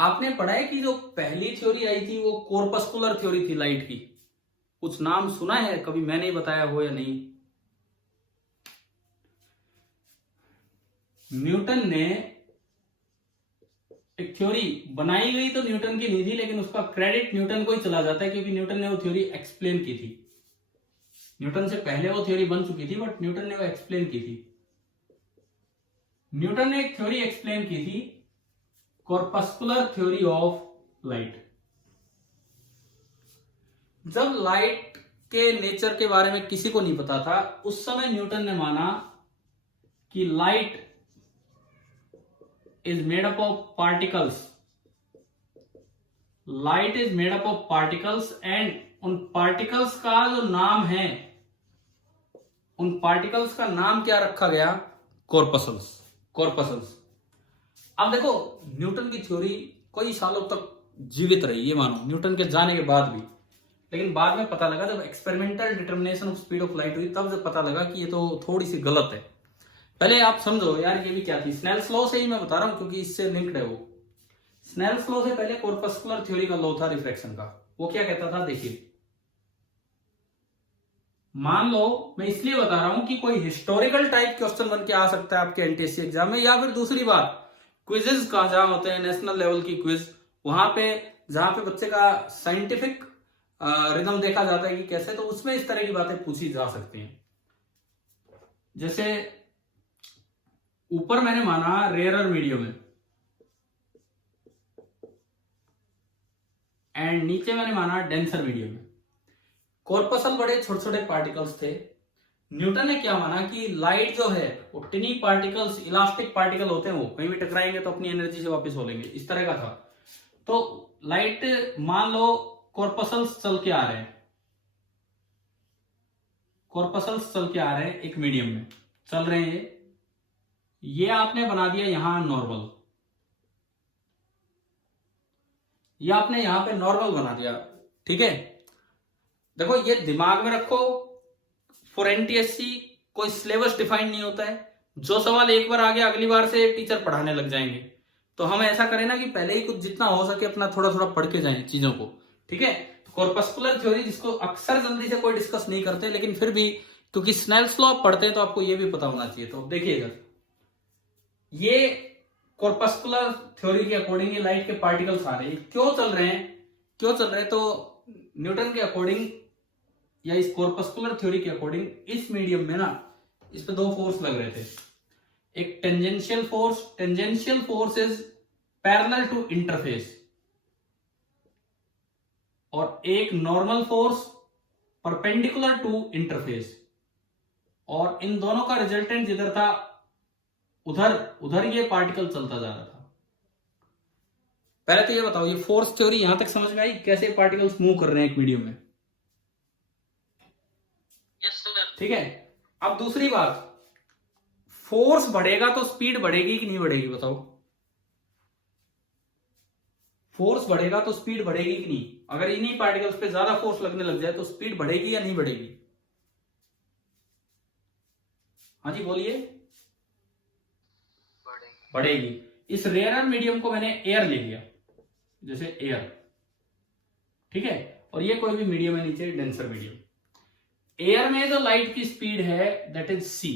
आपने पढ़ा है कि जो पहली थ्योरी आई थी वो कॉर्पस्कुलर थ्योरी थी लाइट की। कुछ नाम सुना है कभी, मैंने ही बताया हो या नहीं? न्यूटन ने एक थ्योरी बनाई, गई तो न्यूटन की नहीं थी, लेकिन उसका क्रेडिट न्यूटन को ही चला जाता है क्योंकि न्यूटन ने वो थ्योरी एक्सप्लेन की थी। न्यूटन से पहले वो थ्योरी बन चुकी थी बट न्यूटन ने वो एक्सप्लेन की थी। न्यूटन ने एक थ्योरी एक्सप्लेन की थी, कॉर्पस्कुलर थ्योरी ऑफ लाइट। जब लाइट के नेचर के बारे में किसी को नहीं पता था, उस समय न्यूटन ने माना कि light is made up of particles. Light is made up of particles and उन पार्टिकल्स का जो नाम है, उन पार्टिकल्स का नाम क्या रखा गया? कॉर्पसल्स। कॉर्पसल्स। अब देखो, न्यूटन की थ्योरी कई सालों तक जीवित रही, ये मानो न्यूटन के जाने के बाद भी। लेकिन बाद में पता लगा, जब experimental determination of speed of light हुई, तब जब पता लगा कि ये तो थोड़ी सी गलत है। पहले आप समझो यार, ये भी क्या थी। स्नेल्स लॉ से ही मैं बता रहा हूं क्योंकि इससे लिंक्ड है वो। स्नेल्स लॉ से पहले कॉर्पस्कुलर थ्योरी का लॉ था रिफ्रैक्शन का। वो क्या कहता था, देखिए, मान लो, मैं इसलिए बता रहा हूं कि कोई हिस्टोरिकल टाइप क्वेश्चन बन के आ सकता है आपके एनटीएससी एग्जाम में, या फिर दूसरी बात, क्विजेज का जहां होते हैं नेशनल लेवल की क्विज, वहां पे जहां पे बच्चे का साइंटिफिक रिदम देखा जाता है कि कैसे, तो उसमें इस तरह की बातें पूछी जा सकती हैं। जैसे ऊपर मैंने माना रेयरर मीडियम है एंड नीचे मैंने माना डेंसर मीडियम है। कॉर्पसल बड़े छोटे छोटे पार्टिकल्स थे। न्यूटन ने क्या माना कि लाइट जो है वो टिनी पार्टिकल्स, इलास्टिक पार्टिकल होते हैं, वो कहीं भी टकराएंगे तो अपनी एनर्जी से वापस हो लेंगे, इस तरह का था। तो लाइट, मान लो कॉर्पसल्स चल के आ रहे हैं, कॉर्पसल्स चल के आ रहे हैं एक मीडियम में चल रहे हैं, ये आपने बना दिया यहां नॉर्मल, ये आपने यहां पे नॉर्मल बना दिया, ठीक है। देखो ये दिमाग में रखो, फॉर एनटीएससी कोई सिलेबस डिफाइन नहीं होता है। जो सवाल एक बार आ गया, अगली बार से टीचर पढ़ाने लग जाएंगे। तो हम ऐसा करें ना कि पहले ही कुछ जितना हो सके अपना थोड़ा थोड़ा पढ़ के जाएं चीजों को, ठीक है। तो कॉर्पस्कुलर थ्योरी, जिसको अक्सर जल्दी से कोई डिस्कस नहीं करते, लेकिन फिर भी क्योंकि स्नेल्स लॉ पढ़ते हैं तो आपको ये भी पता होना चाहिए। तो देखिएगा, ये कॉर्पस्कुलर थ्योरी के अकॉर्डिंग ये लाइट के पार्टिकल्स आ रहे हैं, क्यों चल रहे हैं, क्यों चल रहे हैं? तो न्यूटन के अकॉर्डिंग या इस कॉर्पस्कुलर थ्योरी के अकॉर्डिंग इस मीडियम में ना, इस पे दो फोर्स लग रहे थे। एक tangential force, tangential force is parallel to interface, और एक normal force perpendicular to interface. और इन दोनों का रिजल्टेंट जिधर था, उधर उधर ये पार्टिकल चलता जा रहा था। पहले तो ये बताओ, ये फोर्स थ्योरी यहां तक समझ में आई, कैसे पार्टिकल्स मूव कर रहे हैं एक मीडियम में? ठीक है। अब दूसरी बात, फोर्स बढ़ेगा तो स्पीड बढ़ेगी कि नहीं बढ़ेगी, बताओ? फोर्स बढ़ेगा तो स्पीड बढ़ेगी कि नहीं? अगर इन्हीं पार्टिकल्स पे ज्यादा फोर्स लगने लग जाए तो स्पीड बढ़ेगी या नहीं बढ़ेगी? हाँ जी बोलिए। बढ़ेगी। इस रेयरर मीडियम को मैंने एयर ले लिया, जैसे एयर, ठीक है। और ये कोई भी मीडियम है नीचे, डेंसर मीडियम। एयर में जो लाइट की स्पीड है दैट इज सी,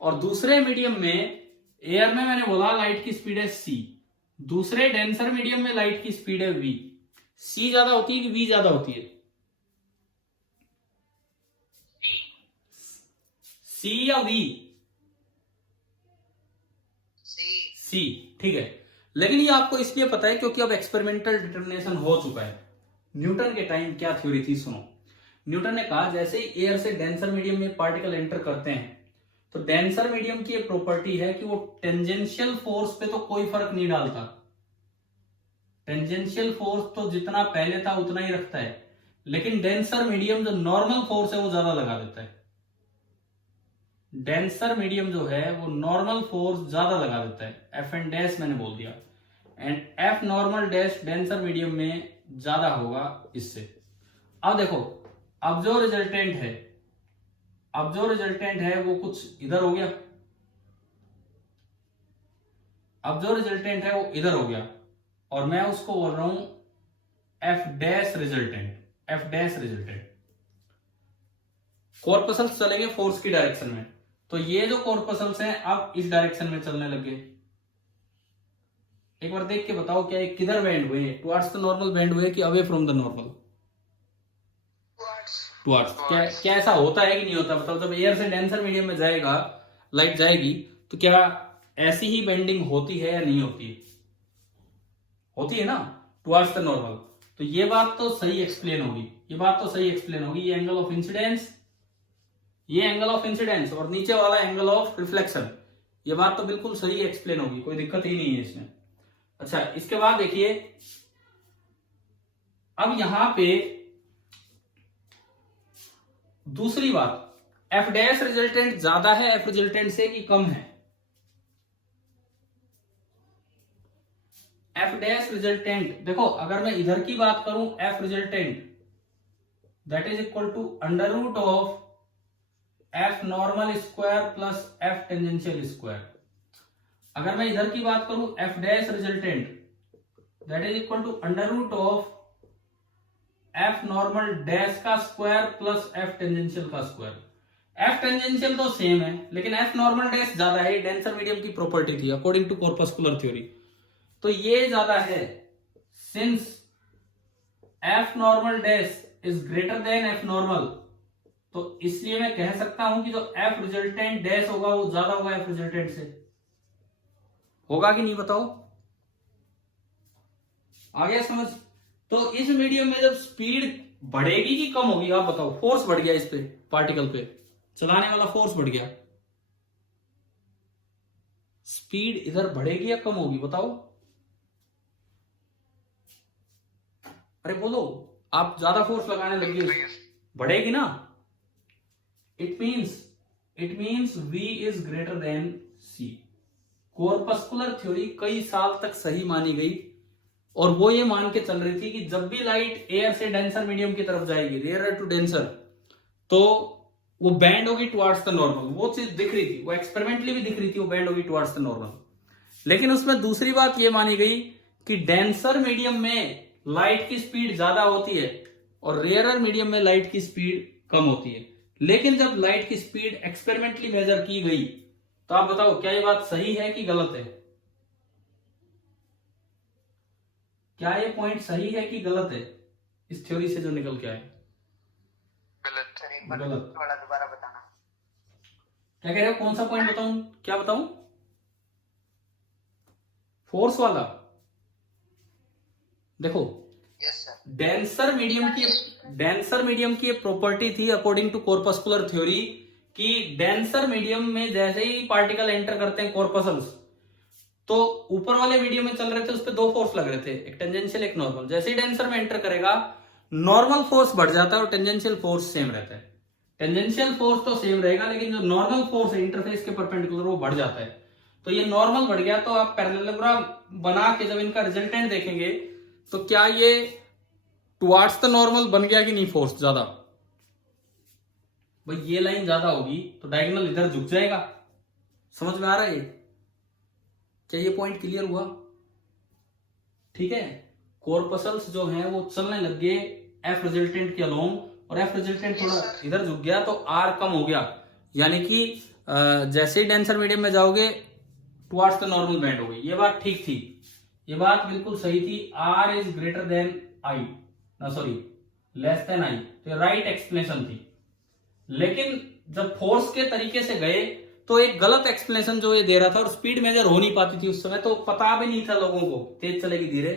और दूसरे मीडियम में, एयर में मैंने बोला लाइट की स्पीड है सी, दूसरे डेंसर मीडियम में लाइट की स्पीड है वी। सी ज्यादा होती है कि वी ज्यादा होती है? सी या वी? सी, ठीक है। लेकिन ये आपको इसलिए पता है क्योंकि अब एक्सपेरिमेंटल डिटर्मिनेशन हो चुका है। न्यूटन के टाइम क्या थ्योरी थी, सुनो। न्यूटन ने कहा जैसे ही एयर से डेंसर मीडियम में पार्टिकल एंटर करते हैं, तो डेंसर मीडियम की एक प्रॉपर्टी है कि वो टेंजेंशियल फोर्स पे तो कोई फर्क नहीं डालता। टेंजेंशियल फोर्स तो जितना पहले था उतना ही रखता है, लेकिन डेंसर मीडियम जो नॉर्मल फोर्स है वो ज्यादा लगा देता है। डेंसर मीडियम जो है वो नॉर्मल फोर्स ज्यादा लगा देता है, एफ एन डैश मैंने बोल दिया, and F normal dash denser medium में ज्यादा होगा इससे। अब देखो, अब जो रिजल्टेंट है, अब जो रिजल्टेंट है वो कुछ इधर हो गया, अब जो रिजल्टेंट है वो इधर हो गया, और मैं उसको बोल रहा हूं F dash resultant, F dash resultant. Corpuscles चलेंगे फोर्स की डायरेक्शन में, तो ये जो कॉर्पसल्स हैं अब इस डायरेक्शन में चलने लगे। एक बार देख के बताओ क्या ये किधर बेंड हुए, टुवर्ड्स द नॉर्मल बेंड हुए कि away from the normal? Towards. क्या ऐसा होता है कि नहीं होता? बताओ, जब एयर से डेंसर मीडियम में जाएगा, लाइट जाएगी, तो क्या ऐसी ही बेंडिंग होती है या नहीं होती है? होती है ना, टुवर्ड्स द नॉर्मल। तो ये बात तो सही एक्सप्लेन होगी, ये बात तो सही एक्सप्लेन होगी। ये एंगल ऑफ इंसिडेंस, ये एंगल ऑफ इंसिडेंस और नीचे वाला एंगल ऑफ रिफ्लेक्शन, ये बात तो बिल्कुल सही एक्सप्लेन होगी, कोई दिक्कत ही नहीं है इसमें। अच्छा, इसके बाद देखिए, अब यहां पे दूसरी बात, एफ डैश रिजल्टेंट ज्यादा है एफ रिजल्टेंट से कि कम है? एफ डैश रिजल्टेंट, देखो अगर मैं इधर की बात करूं, F resultant that is equal to under root of F normal square plus F tangential square. अगर मैं इधर की बात करूं, F dash resultant that is equal to under root of F normal dash का स्क्वायर प्लस एफ टेंजेंशियल का square. F tangential तो same है, लेकिन एफ नॉर्मल डैश ज्यादा है, डेंसर मीडियम की प्रॉपर्टी थी अकॉर्डिंग टू कॉर्पस्कुलर थ्योरी, तो ये ज्यादा है। Since F normal dash is greater then F normal, तो इसलिए मैं कह सकता हूं कि जो एफ रिजल्टेंट डैश होगा वो ज्यादा होगा एफ रिजल्टेंट से। होगा कि नहीं बताओ? आ गया समझ? तो इस मीडियम में जब स्पीड बढ़ेगी कि कम होगी, आप बताओ? फोर्स बढ़ गया इस पे, पार्टिकल पे चलाने वाला फोर्स बढ़ गया, स्पीड इधर बढ़ेगी या कम होगी बताओ? अरे बोलो, आप ज्यादा फोर्स लगाने लगे, बढ़ेगी ना। It means V is greater then C। Corpuscular theory कई साल तक सही मानी गई, और वो ये मान के चल रही थी कि जब भी लाइट एयर से डेंसर मीडियम की तरफ जाएगी, रेयर टू डेंसर, तो वो बैंड होगी टुवर्ड्स द नॉर्मल। वो चीज दिख रही थी, वो एक्सपेरिमेंटली भी दिख रही थी, वो बैंड होगी टुवर्ड्स द नॉर्मल। लेकिन उसमें दूसरी बात ये मानी गई कि डेंसर मीडियम में लाइट की स्पीड ज्यादा होती है और रेयरर मीडियम में लाइट की स्पीड कम होती है। लेकिन जब लाइट की स्पीड एक्सपेरिमेंटली मेजर की गई, तो आप बताओ क्या ये बात सही है कि गलत है? क्या ये पॉइंट सही है कि गलत है इस थ्योरी से जो निकल के आए? गलत। दोबारा बताना। क्या कह रहे हो? कौन सा पॉइंट बताऊं? क्या बताऊं? फोर्स वाला। देखो, डेंसर मीडियम की प्रॉपर्टी थी अकॉर्डिंग टू कॉर्पस्कुलर थ्योरी कि डेंसर मीडियम में जैसे ही पार्टिकल एंटर करते हैं कॉर्पसल्स, तो ऊपर वाले मीडियम में चल रहे थे, उस पर दो फोर्स लग रहे थे, एक टेंजेंशियल एक नॉर्मल। जैसे ही डेंसर में एंटर करेगा, नॉर्मल फोर्स बढ़ जाता है और टेंजेंशियल फोर्स सेम रहता है। टेंजेंशियल फोर्स तो सेम रहेगा, लेकिन जो नॉर्मल फोर्स है इंटरफेस के परपेंडिकुलर, वो बढ़ जाता है। तो ये नॉर्मल बढ़ गया, तो आप पैरेललोग्राम बना के जब इनका रिजल्टेंट देखेंगे, तो क्या ये टुवर्ड्स द नॉर्मल बन गया कि नहीं? फोर्स ज्यादा, भाई ये लाइन ज्यादा होगी तो डायगोनल इधर झुक जाएगा। समझ में आ रहा है? क्या ये पॉइंट क्लियर हुआ? ठीक है, कॉर्पसल्स जो हैं वो चलने लग गए एफ रिजल्टेंट के अलोंग, और एफ रिजल्टेंट थोड़ा इधर झुक गया तो आर कम हो गया, यानी कि जैसे ही डेंसर मीडियम में जाओगे टुवर्ड्स द नॉर्मल बेंड हो गई। ये बात ठीक थी, ये बात बिल्कुल सही थी। R is greater than I, ना सॉरी लेस देन आई, तो राइट एक्सप्लेनेशन थी। लेकिन जब फोर्स के तरीके से गए तो एक गलत एक्सप्लेनेशन जो ये दे रहा था, और स्पीड मेजर हो नहीं पाती थी उस समय, तो पता भी नहीं था लोगों को तेज चलेगी धीरे,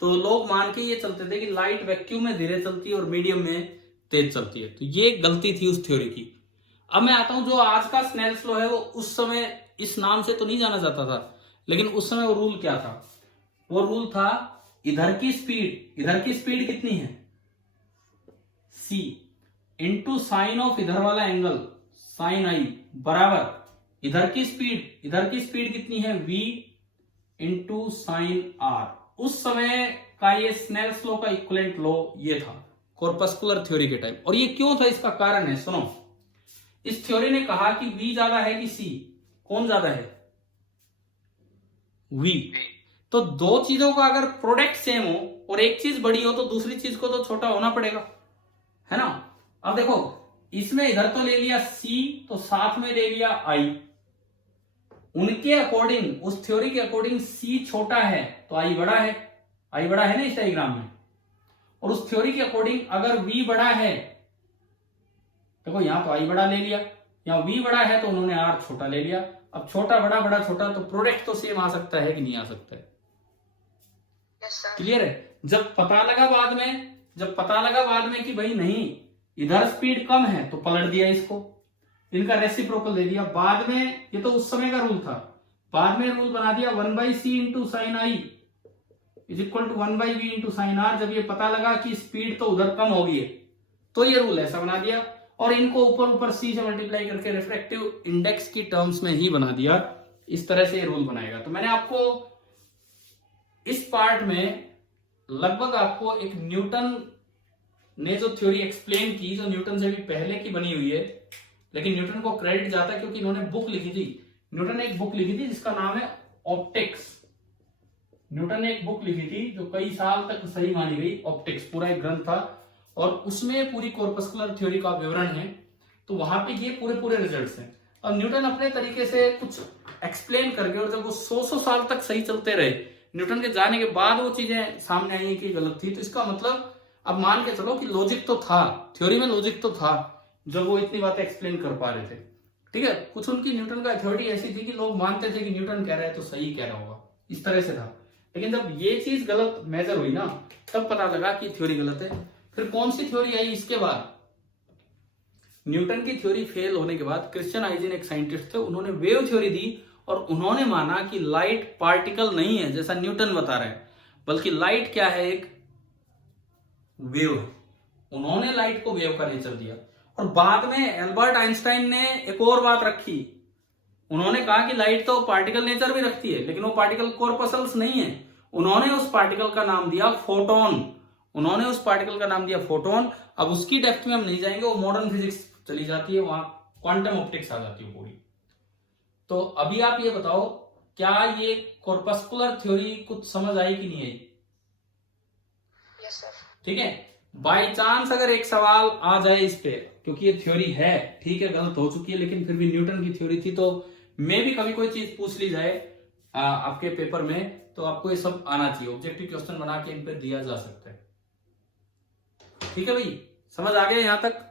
तो लोग मान के ये चलते थे कि लाइट वैक्यूम में धीरे चलती है और मीडियम में तेज चलती है। तो ये गलती थी उस थ्योरी की। अब मैं आता हूं, जो आज का स्नेल्स लॉ है वो उस समय इस नाम से तो नहीं जाना जाता था, लेकिन उस समय वो रूल क्या था? वो रूल था इधर की स्पीड कितनी है? c इंटू साइन ऑफ इधर वाला एंगल साइन आई बराबर इधर की स्पीड कितनी है? v into sine R. उस समय का ये स्नेल्स लॉ का इक्विवेलेंट लॉ ये था कॉर्पस्कुलर थ्योरी के टाइम। और ये क्यों था, इसका कारण है, सुनो। इस थ्योरी ने कहा कि v ज्यादा है कि c? कौन ज्यादा है? v। तो दो चीजों का अगर प्रोडक्ट सेम हो और एक चीज बड़ी हो तो दूसरी चीज को तो छोटा होना पड़ेगा, है ना। अब देखो इसमें इधर तो ले लिया C, तो साथ में ले लिया I। उनके अकॉर्डिंग, उस थ्योरी के अकॉर्डिंग C छोटा है तो I बड़ा है, I बड़ा है ना इस डायग्राम में। और उस थ्योरी के अकॉर्डिंग अगर V बड़ा है, देखो यहां तो I बड़ा ले लिया, यहां V बड़ा है तो उन्होंने R छोटा ले लिया। अब छोटा बड़ा बड़ा छोटा तो प्रोडक्ट तो सेम आ सकता है कि नहीं आ सकता है? क्लियर है। जब पता लगा बाद में कि भाई नहीं इधर स्पीड कम है तो पलट दिया इसको, इनका रेसिप्रोकल दे दिया। बाद में, ये तो उस समय का रूल था, बाद में रूल बना दिया 1/c into sine I is equal to 1/v into sine R. जब ये पता लगा कि स्पीड तो उधर कम होगी तो ये रूल ऐसा बना दिया, और इनको ऊपर ऊपर c से मल्टीप्लाई करके रिफ्रैक्टिव इंडेक्स की टर्म्स में ही बना दिया। इस तरह से ये रूल बनाएगा। तो मैंने आपको इस पार्ट में लगभग आपको एक न्यूटन ने जो थ्योरी एक्सप्लेन की, जो न्यूटन से भी पहले की बनी हुई है, लेकिन न्यूटन को क्रेडिट जाता है क्योंकि इन्होंने बुक लिखी थी। न्यूटन ने एक बुक लिखी थी जिसका नाम है ऑप्टिक्स। न्यूटन ने एक बुक लिखी थी जो कई साल तक सही मानी गई, ऑप्टिक्स पूरा एक ग्रंथ था, और उसमें पूरी कॉर्पस्कुलर थ्योरी का विवरण है। तो वहां पे ये पूरे रिजल्ट्स हैं। अब न्यूटन अपने तरीके से कुछ एक्सप्लेन करके, और जब वो 100 साल तक सही चलते रहे, न्यूटन के जाने के बाद वो चीजें सामने आई कि गलत थी। तो इसका मतलब अब मान के चलो कि लॉजिक तो था, थ्योरी में लॉजिक तो था जब वो इतनी बातें एक्सप्लेन कर पा रहे थे। ठीक है, कुछ उनकी न्यूटन का अथॉरिटी ऐसी थी कि लोग मानते थे कि न्यूटन कह रहा है तो सही कह रहा होगा, इस तरह से था। लेकिन जब ये चीज गलत मेजर हुई ना, तब पता लगा कि थ्योरी गलत है। फिर कौन सी थ्योरी आई इसके बाद? न्यूटन की थ्योरी फेल होने के बाद क्रिश्चियन हाइजेन एक साइंटिस्ट थे, उन्होंने वेव थ्योरी दी, और उन्होंने माना कि लाइट पार्टिकल नहीं है जैसा न्यूटन बता रहे हैं, बल्कि लाइट क्या है, एक वेव है। उन्होंने लाइट को वेव का नेचर दिया। और बाद में एल्बर्ट आइंस्टाइन ने एक और बात रखी, उन्होंने कहा कि लाइट तो पार्टिकल नेचर भी रखती है, लेकिन वो पार्टिकल कॉर्पस्कल्स नहीं है। उन्होंने उस पार्टिकल का नाम दिया फोटोन। उन्होंने उस पार्टिकल का नाम दिया फोटोन। अब उसकी डेप्थ में हम नहीं जाएंगे, वो मॉडर्न फिजिक्स चली जाती है, वहां क्वांटम ऑप्टिक्स आ जाती है पूरी। तो अभी आप ये बताओ, क्या ये कॉर्पस्कुलर थ्योरी कुछ समझ आई कि नहीं आई? Yes sir. ठीक है, बाय चांस अगर एक सवाल आ जाए इस पे, क्योंकि ये थ्योरी है, ठीक है गलत हो चुकी है, लेकिन फिर भी न्यूटन की थ्योरी थी, तो मे भी कभी कोई चीज पूछ ली जाए आपके पेपर में, तो आपको ये सब आना चाहिए। ऑब्जेक्टिव क्वेश्चन बना के इन पे दिया जा सकता है। ठीक है भाई, समझ आ गया यहां तक?